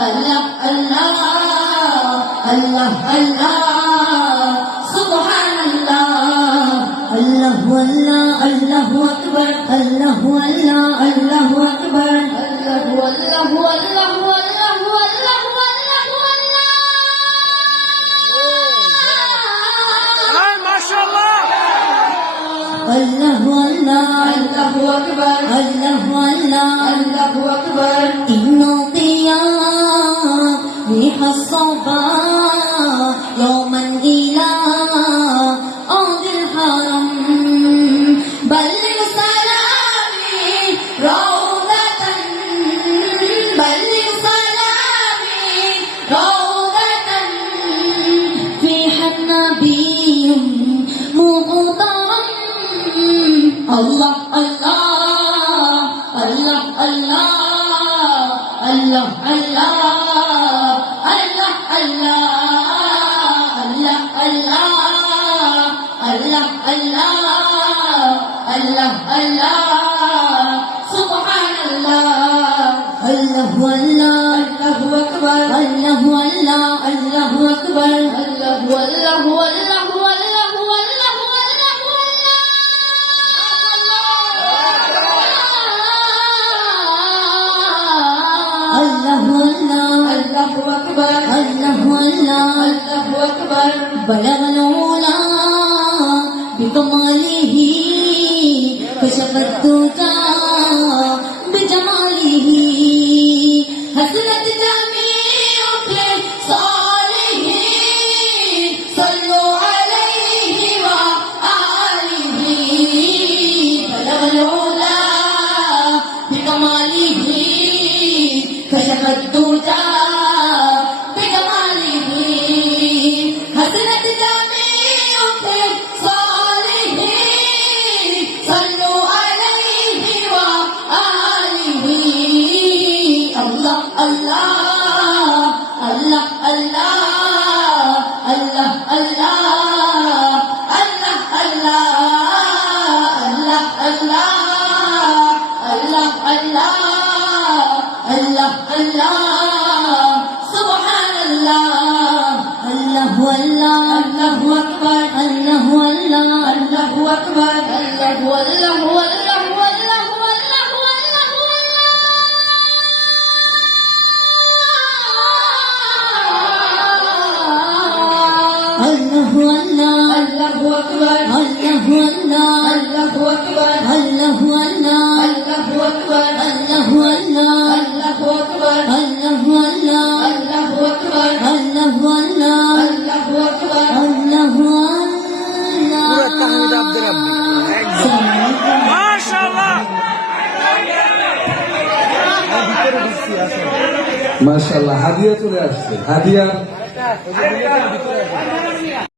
Allah Allah Allah Allah Subhanallah Allahu Allah Allahu Akbar Allahu Allah Allahu Akbar Allahu Allahu Allahu Allahu Allahu Allahu Akbar Allahu Allah Allahu Akbar Inna ضياء الصبا يوما إلى أرض الحرم بلغ سلامي روضة بلغ سلامي روضة فيها النبي مغترم الله الله الله الله الله الله Allah Allah Allah Subhanallah Allahu Allah Allahu Akbar Allahu Allah Allahu Akbar Allahu Allahu Allahu Allahu Allahu Allahu Akbar Allahu Allah Allahu Akbar بلغ العلا بكماله كشف الدجى بجماله حسنت جميع صالحين صلوا عليه وآله بلغ العلا بكماله كشف الدجى بجماله حسنت جميع صالحين صلوا عليه وآله الله الله الله الله الله الله الله الله الله الله الله Subhanallah Allahu Allah Allahu Akbar Allahu Allah Allahu Akbar Allahu Allahu Allahu Allahu Allah Allahu Akbar Allahu Allah Allahu Akbar Allahu Allah Allahu Akbar Allahu Allah Allahu Akbar Allahu Allah Allahu Akbar Allahu Allah Allahu Akbar Allahu Allah মাশাআল্লাহ মাশাআল্লাহ হাদিয়া চলে আসছে হাদিয়া